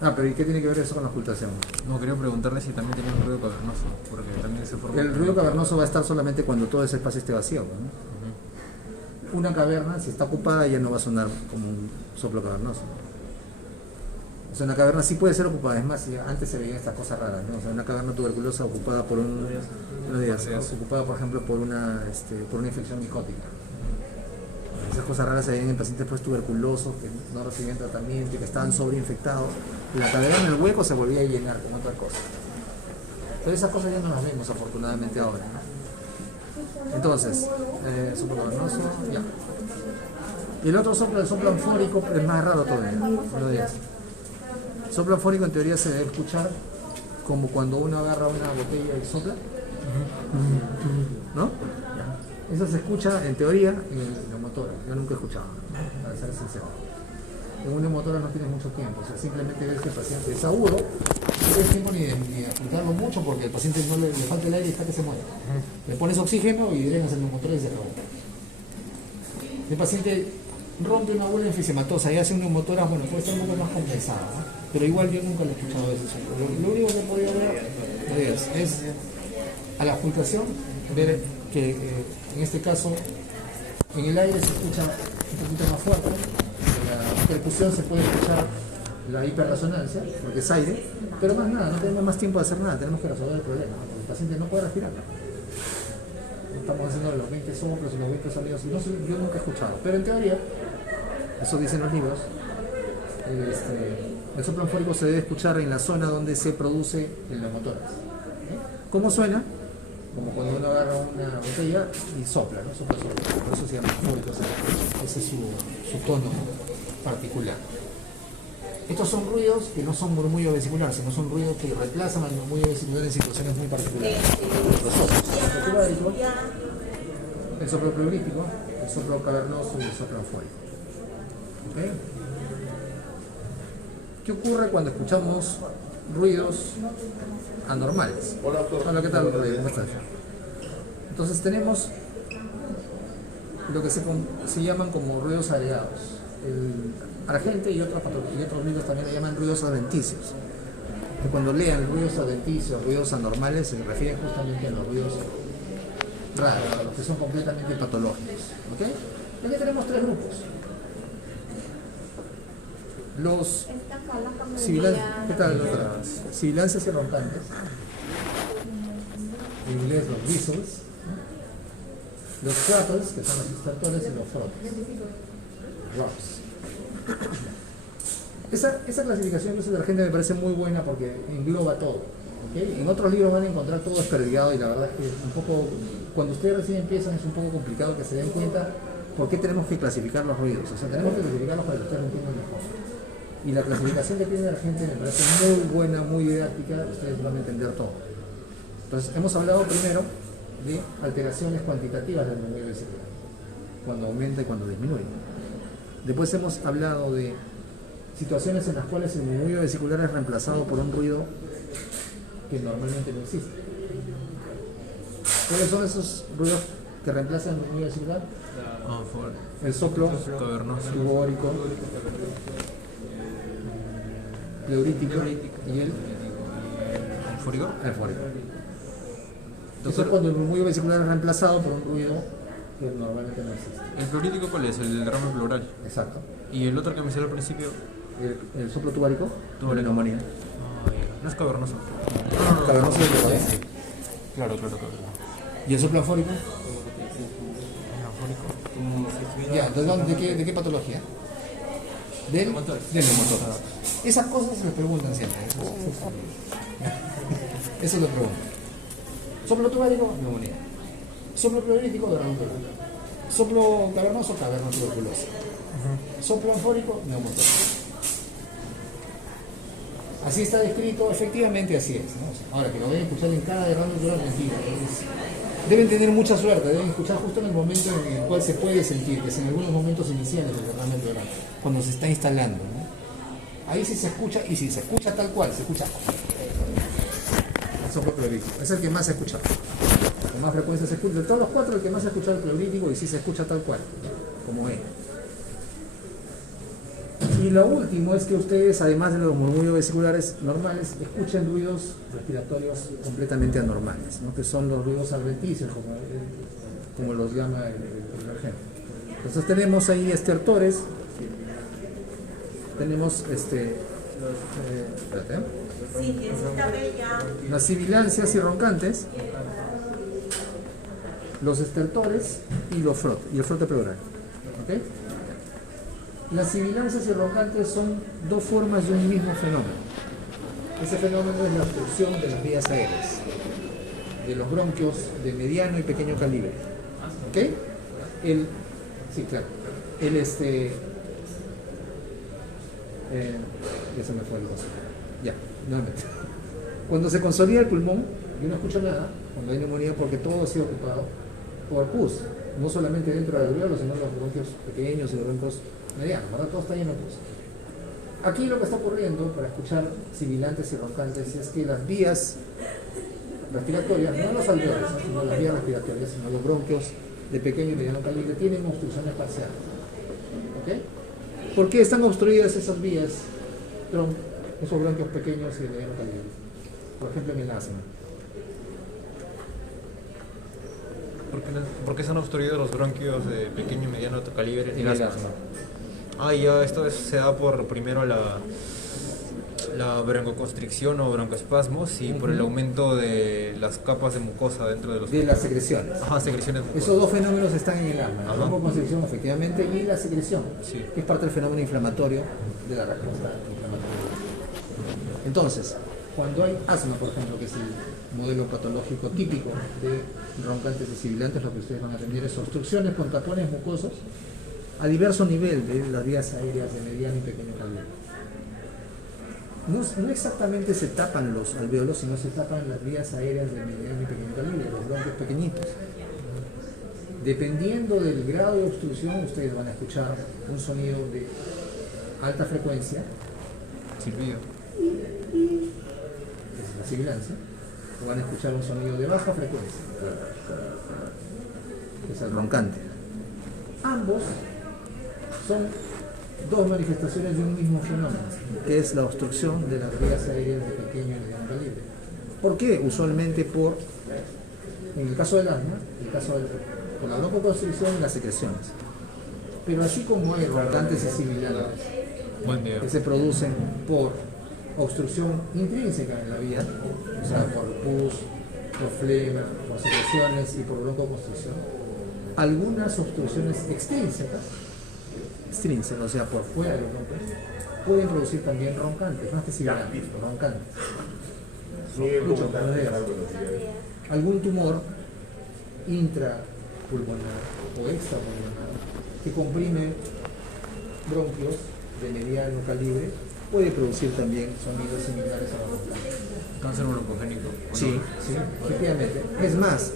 Pero ¿y qué tiene que ver eso con la ocultación? No, quería preguntarle si también tenía un ruido cavernoso, porque también se forma... El ruido cavernoso va a estar solamente cuando todo ese espacio esté vacío, ¿no? Ujú. Una caverna, si está ocupada, ya no va a sonar como un soplo cavernoso. O sea, una caverna sí puede ser ocupada, es más, antes se veían estas cosas raras, ¿no? O sea, una caverna tuberculosa ocupada por ocupada, por ejemplo, por una infección micótica. Esas cosas raras se veían en pacientes pues tuberculosos que no recibían tratamiento y que estaban sobreinfectados. Y la caverna en el hueco se volvía a llenar con otra cosa. Pero esas cosas ya no las vemos afortunadamente ahora, ¿no? Entonces, soplo cavernoso, ya. Y el otro soplo, el soplo anfórico, es más raro todavía. soplo afónico en teoría se debe escuchar como cuando uno agarra una botella y sopla, ¿no? Eso se escucha en teoría en la motora. Yo nunca he escuchado, para ser sincero. En una motora no tienes mucho tiempo, o sea, simplemente ves que el paciente es agudo, no tienes tiempo ni de aplicarlo mucho porque el paciente no le falta el aire y está que se muere. Le pones oxígeno y drenas el motor y se acabó. El paciente rompe una bola enfisematosa y hace una motora, bueno, puede ser un poco más compensada, ¿no? Pero igual yo nunca lo he escuchado de eso. Lo único que he podido ver es a la ocultación, ver que en este caso en el aire se escucha un poquito más fuerte, en la percusión se puede escuchar la hiperresonancia, porque es aire, pero más nada, no tenemos más tiempo de hacer nada, tenemos que resolver el problema, porque el paciente no puede respirar. Estamos haciendo los 20 soplos y los 20 sonidos, y no sé, yo nunca he escuchado, pero en teoría, eso dicen los libros, el soplo afónico se debe escuchar en la zona donde se produce el neumotórax. ¿Cómo suena? Como cuando uno agarra una botella y sopla, ¿no? Sopla, por eso se llama afónico, ese es su tono particular. Estos son ruidos que no son murmullo vesicular, sino son ruidos que reemplazan al murmullo vesicular en situaciones muy particulares. Los soplos, el soplo tubárico, el soplo pleurítico, el soplo cavernoso y el soplo afónico. ¿Okay? ¿Qué ocurre cuando escuchamos ruidos anormales? Hola, ¿qué tal? ¿Cómo estás? Entonces tenemos lo que se llaman como ruidos agregados. El argente y otros ruidos también le llaman ruidos adventicios. Que cuando lean ruidos adventicios, ruidos anormales, se refieren justamente a los ruidos raros, a los que son completamente patológicos. ¿Okay? Aquí tenemos tres grupos. Los sibilancias y roncantes, en inglés los whistles, los crackles, que son los estertores, y los frotes, drops. Esa clasificación que usa la gente me parece muy buena porque engloba todo. ¿Okay? En otros libros van a encontrar todo desperdigado y la verdad es que un poco, cuando ustedes recién empiezan es un poco complicado que se den cuenta por qué tenemos que clasificar los ruidos. O sea, tenemos que clasificarlos para que ustedes lo entiendan mejor. Y la clasificación que tiene la gente me parece muy buena, muy didáctica, ustedes van a entender todo. Entonces, hemos hablado primero de alteraciones cuantitativas del murmullo vesicular, cuando aumenta y cuando disminuye. Después hemos hablado de situaciones en las cuales el murmullo vesicular es reemplazado por un ruido que normalmente no existe. ¿Cuáles son esos ruidos que reemplazan el murmullo vesicular? El soplo cavernoso, tubórico, pleurítico y el afónico. Eso es cuando el murmullo vesicular es reemplazado por un ruido que normalmente no existe. ¿El pleurítico cuál es? El derrame pleural. Exacto. ¿Y el otro que mencioné al principio? El soplo tubárico, Tubárico. la neumonía. No es cavernoso. Cavernoso de neumonía. Claro. ¿Y el soplo afónico? Afónico. Ya, entonces, ¿de qué patología? Del neumotórax. Esas cosas se les preguntan siempre. Eso lo preguntan. Soplo tubárico, neumonía. Soplo pleurítico, derrame pleural. Soplo cavernoso, tuberculosis. Soplo afónico, neumotórax. Así está descrito, efectivamente así es, ¿no? Ahora que lo vayan a escuchar en cada derrame pleural, mentira. Deben tener mucha suerte, deben escuchar justo en el momento en el cual se puede sentir, que es en algunos momentos iniciales del derrame pleural, cuando se está instalando, ¿no? Ahí sí se escucha, y si se escucha tal cual, se escucha el soplo pleurítico. Es el que más se escucha. Con más frecuencia se escucha. De todos los cuatro, el que más se escucha es el pleurítico y sí se escucha tal cual, como es. Y lo último es que ustedes, además de los murmullos vesiculares normales, escuchen ruidos respiratorios completamente anormales, ¿no? Que son los ruidos adventicios, como los llama el agente. Entonces tenemos ahí estertores, tenemos las sibilancias y roncantes, los estertores y los frotes, y el frote pleural. ¿Okay? Las sibilancias y roncantes son dos formas de un mismo fenómeno. Ese fenómeno es la obstrucción de las vías aéreas, de los bronquios de mediano y pequeño calibre. ¿Ok? Sí, claro. Ya se me fue el gozo. nuevamente. Cuando se consolida el pulmón, yo no escucho nada cuando hay neumonía porque todo ha sido ocupado por pus, no solamente dentro del alveolo, sino los bronquios pequeños y los bronquios medianos, ¿verdad? Todo está lleno de pus. Aquí lo que está ocurriendo para escuchar sibilantes y roncantes es que las vías respiratorias, no los alveolos, sino las vías respiratorias, sino los bronquios de pequeño y mediano calibre tienen obstrucciones parciales. ¿Ok? ¿Por qué están obstruidas esas vías, esos bronquios pequeños y de mediano calibre? Por ejemplo, en el asma. ¿Por qué están obstruidos los bronquios de pequeño y mediano calibre en En el el asma? asma. Ya, se da por primero la broncoconstricción o broncoespasmos y por el aumento de las capas de mucosa dentro de los... De las secreciones. Ajá, secreciones mucosas. Esos dos fenómenos están en el asma, la Ajá. broncoconstricción efectivamente y la secreción, Sí. que es parte del fenómeno inflamatorio de la respuesta inflamatoria. Entonces, cuando hay asma, por ejemplo, que es el modelo patológico típico de roncantes y sibilantes, lo que ustedes van a tener es obstrucciones con tapones mucosos a diverso nivel de las vías aéreas de mediano y pequeño calibre. No exactamente se tapan los alveolos, sino se tapan las vías aéreas de mediano y pequeño calibre, los bronquios pequeñitos. Dependiendo del grado de obstrucción, ustedes van a escuchar un sonido de alta frecuencia, Silbido. es la sibilancia, o van a escuchar un sonido de baja frecuencia, que es el roncante. Ambos son dos manifestaciones de un mismo fenómeno, que es la obstrucción de las vías aéreas de pequeño y mediano calibre. ¿Por qué? Usualmente en el caso del asma, por la broncoconstricción y las secreciones. Pero así como hay roncantes y sibilantes Buen día. que se producen por obstrucción intrínseca en la vía, o sea, por pus, por flema, por secreciones y por broncoconstricción, algunas obstrucciones extrínsecas, o sea, por fuera de los bronquios, pueden producir también roncantes, más que sibilantes, roncantes. Mucho, algún tumor intrapulmonar o extrapulmonar que comprime bronquios de mediano calibre puede producir también sonidos similares a los roncantes. Cáncer broncogénico. Sí, efectivamente. Es más,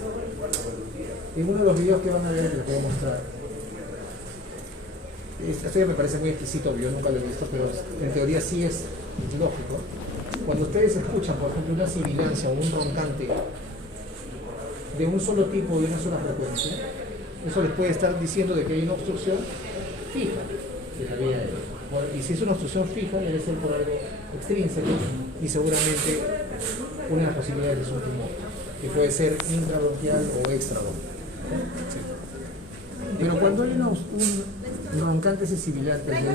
en uno de los videos que van a ver les voy a mostrar. Esto ya me parece muy exquisito, yo nunca lo he visto, pero en teoría sí es lógico. Cuando ustedes escuchan, por ejemplo, una sibilancia o un roncante de un solo tipo, de una sola frecuencia, eso les puede estar diciendo de que hay una obstrucción fija de la vía aérea. Y si es una obstrucción fija, debe ser por algo extrínseco y seguramente una de las posibilidades es un tumor, que puede ser intrabronquial o extrabronquial. Pero cuando hay un roncantes y sibilantes de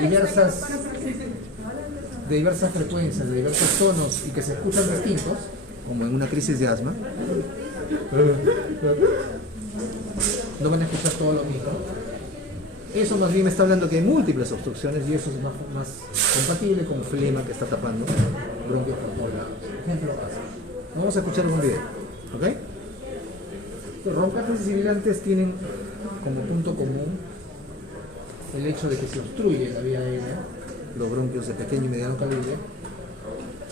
diversas frecuencias, de diversos tonos y que se escuchan distintos, como en una crisis de asma, no van a escuchar todo lo mismo. Eso más bien me está hablando que hay múltiples obstrucciones y eso es más compatible con flema que está tapando bronquios por todos lados. Ejemplo, asma. Vamos a escuchar un video, ¿ok? Los roncantes y sibilantes tienen como punto común el hecho de que se obstruye la vía aérea, los bronquios de pequeño y mediano calibre,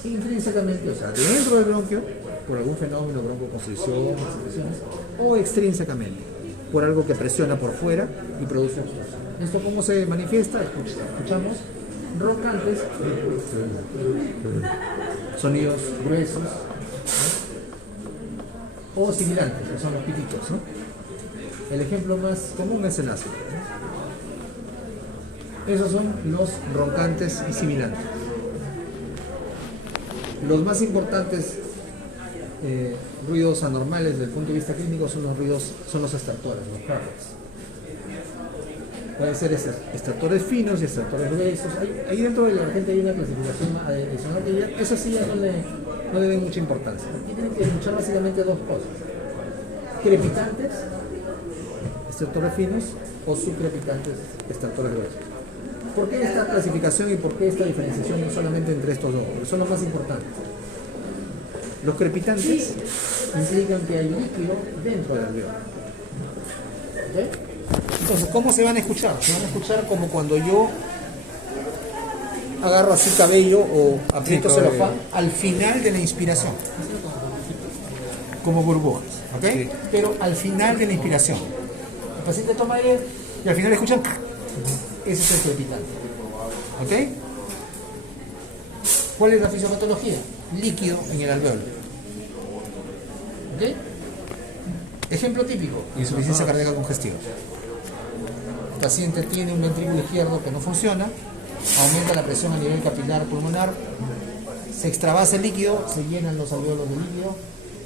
intrínsecamente, o sea, dentro del bronquio, por algún fenómeno, broncoconstricción, secreciones, o extrínsecamente, por algo que presiona por fuera y produce obstrucción. ¿Esto cómo se manifiesta? Escuchamos roncantes, sonidos gruesos, ¿no? O sibilantes, que son los pititos, ¿no? El ejemplo más común es el asma. Esos son los roncantes y sibilantes. Los más importantes ruidos anormales desde el punto de vista clínico son los estertores, los cardios. Pueden ser estertores finos y estertores gruesos. Ahí dentro de la gente hay una clasificación adicional que ya, eso sí ya no le den mucha importancia. Aquí tienen que escuchar básicamente dos cosas: crepitantes, estertores finos, o subcrepitantes, estertores gruesos. ¿Por qué esta clasificación y por qué esta diferenciación solamente entre estos dos? Porque son los más importantes. Los crepitantes implican que hay líquido dentro del alveolo. ¿Okay? Entonces, ¿cómo se van a escuchar? Se van a escuchar como cuando yo agarro así cabello o aprieto Sí, cabello. celofán al final de la inspiración. Como burbujas, ¿ok? Sí. Pero al final de la inspiración. El paciente toma aire y al final escuchan. Ese es el crepitante. ¿Ok? ¿Cuál es la fisiopatología? Líquido en el alveolo. ¿Ok? Ejemplo típico, insuficiencia cardíaca congestiva. El paciente tiene un ventrículo izquierdo que no funciona, aumenta la presión a nivel capilar pulmonar, se extravasa el líquido, se llenan los alveolos de líquido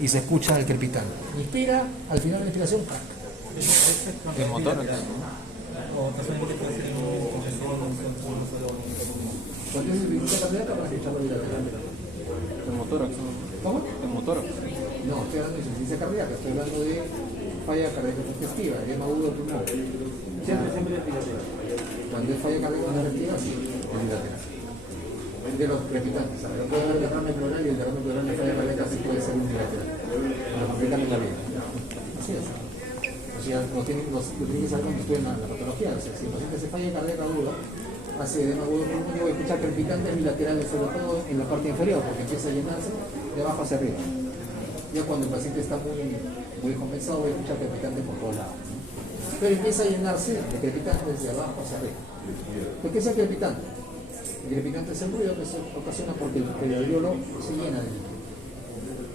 y se escucha el crepitante. Inspira, al final de la inspiración, ¡crack! Hemotórax. O casualmente puede ser en congestión, Cuando es insuficiencia cardíaca, para escucharlo bilateral. Hemotórax. ¿Cómo? Hemotórax. No, estoy hablando de insuficiencia cardíaca, estoy hablando de falla cardíaca congestiva, edema agudo del pulmón. Siempre es bilateral. Cuando es falla cardíaca congestiva, sí, es bilateral. De los crepitantes, ¿sabes? Puede haber derrame pleural y el derrame pleural de falla cardíaca sí puede ser unilateral. Lo complican en la vida. Así es. O sea, lo tienen que saber cuando estudian la patología. O sea, si el paciente se falla cardíaca aguda, hace edema agudo del pulmón, yo voy a escuchar crepitantes bilaterales, sobre todo en la parte inferior, porque empieza a llenarse de abajo hacia arriba. Ya cuando el paciente está muy compensado, voy a escuchar crepitantes por todos lados, ¿no? Pero empieza a llenarse de crepitantes desde abajo hacia arriba. ¿Por qué es el crepitante? El crepitante es el ruido que se ocasiona porque el alveolo se llena de líquido.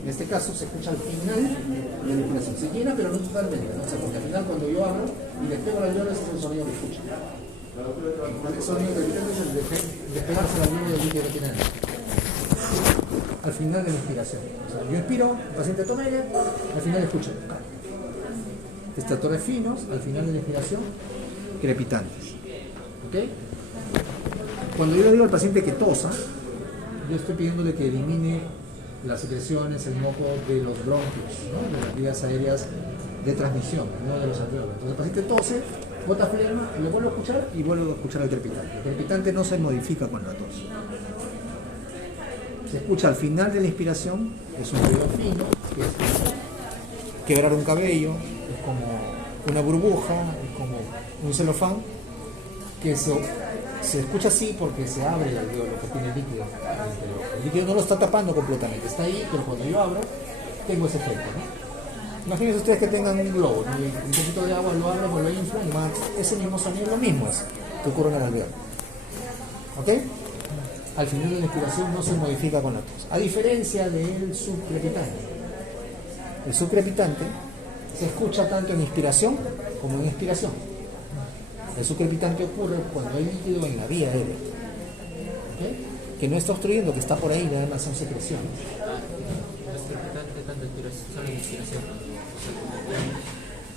En este caso se escucha al final de la inspiración. Se llena, pero no totalmente, ¿no? O sea, porque al final cuando yo abro y le pego al alveolo, ese es el sonido que escucha. El sonido crepitante es el de despegarse al alveolo del líquido que tiene dentro. Al final de la inspiración. O sea, yo inspiro, el paciente toma aire, al final escucho. Estatores finos, al final de la inspiración, crepitantes. ¿Ok? Cuando yo le digo al paciente que tosa, yo estoy pidiéndole que elimine las secreciones, el moco de los bronquios, ¿no? De las vías aéreas de transmisión, no de los alveolos. Entonces el paciente tose, bota flema, le vuelvo a escuchar y vuelvo a escuchar el crepitante. El crepitante no se modifica con la tos. Se escucha al final de la inspiración, es un ruido fino, que es quebrar un cabello, es como una burbuja, es como un celofán, que se escucha así porque se abre el alveolo que tiene líquido. El líquido no lo está tapando completamente, está ahí, pero cuando yo abro, tengo ese efecto, ¿no? Imagínense ustedes que tengan un globo, ¿no? Y un poquito de agua lo abren o lo inflan, y más ese mismo sonido, lo mismo es que ocurre en el alveolo. ¿Ok? Al final de la inspiración no se modifica con la tos. A diferencia del subcrepitante. El subcrepitante se escucha tanto en inspiración como en expiración. El subcrepitante ocurre cuando hay líquido en la vía aérea. ¿Ok? Que no está obstruyendo, que está por ahí, nada más son secreciones. los crepitantes tanto solo en inspiración.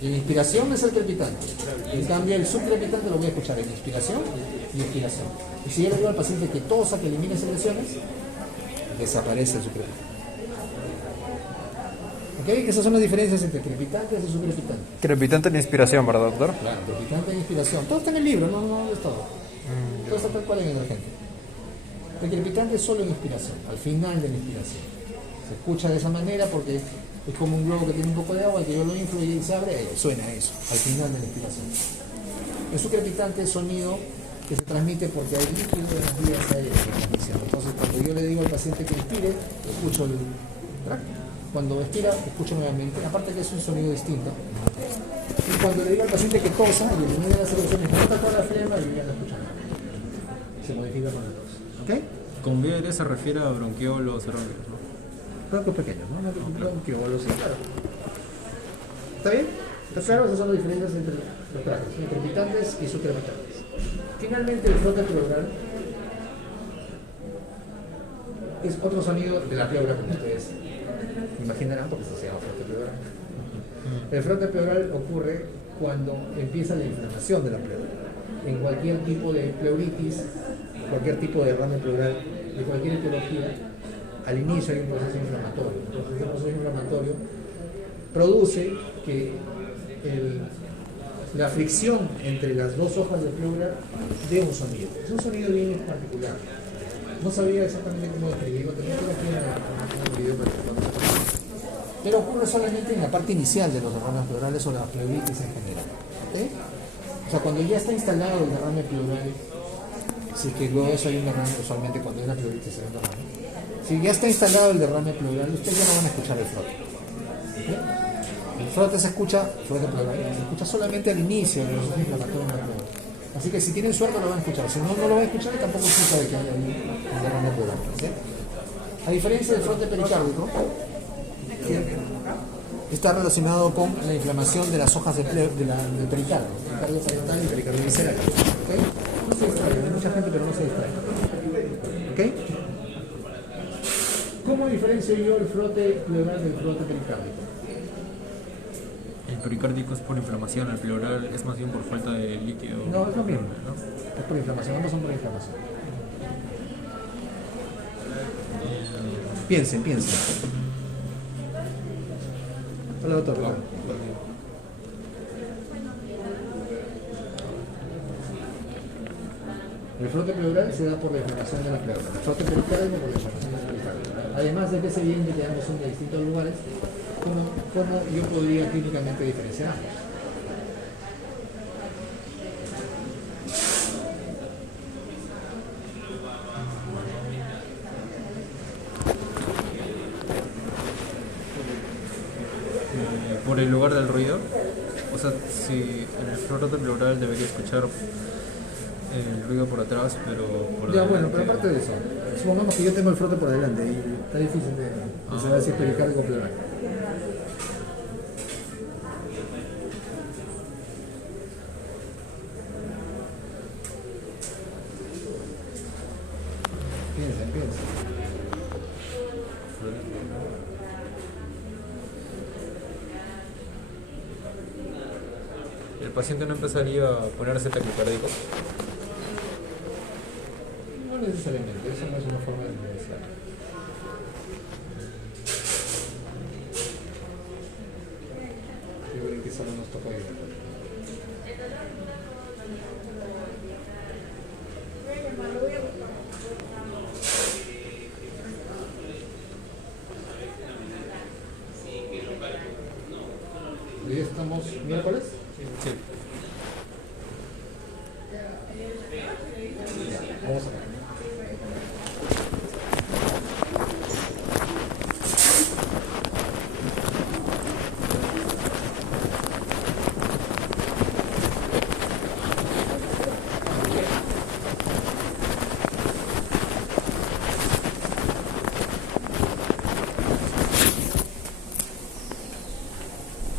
Y en inspiración es el crepitante. En cambio, el subcrepitante lo voy a escuchar en inspiración y expiración. Y si yo le digo al paciente que tosa, que elimine secreciones, desaparece el subcrepitante. ¿Ok? Esas son las diferencias entre crepitantes y subcrepitantes. Crepitante en inspiración, ¿verdad, doctor? Claro, crepitante e inspiración. Todo está en el libro, no es todo. Todo está tal cual en el agente. El crepitante es solo en inspiración, al final de la inspiración. Se escucha de esa manera porque es como un globo que tiene un poco de agua, que yo lo inflo y se abre, suena eso, al final de la inspiración. El subcrepitante es sonido que se transmite porque hay líquido en las vías aéreas de transmisión. Entonces, cuando yo le digo al paciente que inspire, escucho el crack. Cuando expira, escucho nuevamente, aparte que es un sonido distinto. Y cuando le digo al paciente que tosa, y elimine las secreciones, no toca la flema, y ya la escucha. Se modifica con la tos. ¿Ok? Con VR se refiere a bronquiolos, bronquios, ¿no? Bronquios pequeños, ¿no? Bronquiolos, sí, claro. ¿Está bien? ¿Está claro? Esas son las diferencias entre los trajes, entre crepitantes y subcrepitantes. Finalmente, el frote pleural es otro sonido de la pleura, como ustedes imaginarán, porque se llama frote pleural. El frote pleural ocurre cuando empieza la inflamación de la pleura. En cualquier tipo de pleuritis, cualquier tipo de derrame pleural, de cualquier etiología, al inicio hay un proceso inflamatorio. Entonces, ese proceso inflamatorio produce que la fricción entre las dos hojas de pleura dé un sonido. Es un sonido bien particular. No sabía exactamente cómo describirlo, tenía que aquí en el video para que podamos hacerlo. Pero ocurre solamente en la parte inicial de los derrames pleurales o la pleuritis en general. ¿Okay? O sea, cuando ya está instalado el derrame pleural, Si es que luego eso hay un derrame, usualmente cuando hay una pleuritis hay un derrame. Si ya está instalado el derrame pleural, ustedes ya no van a escuchar el frote. ¿Ok? El frote se escucha, frote pleural, se escucha solamente al inicio de los procesos inflamatorios en la pleura. Así que si tienen suerte lo van a escuchar, si no, no lo van a escuchar y tampoco se sabe que hay un derrame pleural. ¿Sí? A diferencia del frote pericárdico, que está relacionado con la inflamación de las hojas del pericardio, pericardio parietal y pericardio visceral. ¿Okay? No se distraigan, hay mucha gente pero no se distraigan. ¿Ok? ¿Cómo diferencio yo el frote pleural del frote pericárdico? El pericárdico es por inflamación, el pleural es más bien por falta de líquido. No, es lo mismo. ¿no? Es por inflamación, ambos son por inflamación. Piensen. Hola, doctor. El frote pleural se da por la inflamación de la pleura. El frote pericárdico por la inflamación de la pericardio. Además de que es evidente que ambos son de distintos lugares, ¿cómo yo podría clínicamente diferenciar ambos? Por el lugar del ruido, o sea, si el frote pleural debería escuchar el ruido por atrás, pero por Ya, adelante. bueno, pero aparte de eso, supongamos que yo tengo el frote por delante y está difícil de saber si es pericárdico o pleural. Piensen. El paciente no empezaría a ponerse taquicárdico. No necesariamente, eso no es una forma de diferenciar. Yo creo que solo nos toca ir. Hoy estamos miércoles. Sí. Ya, vamos a ver.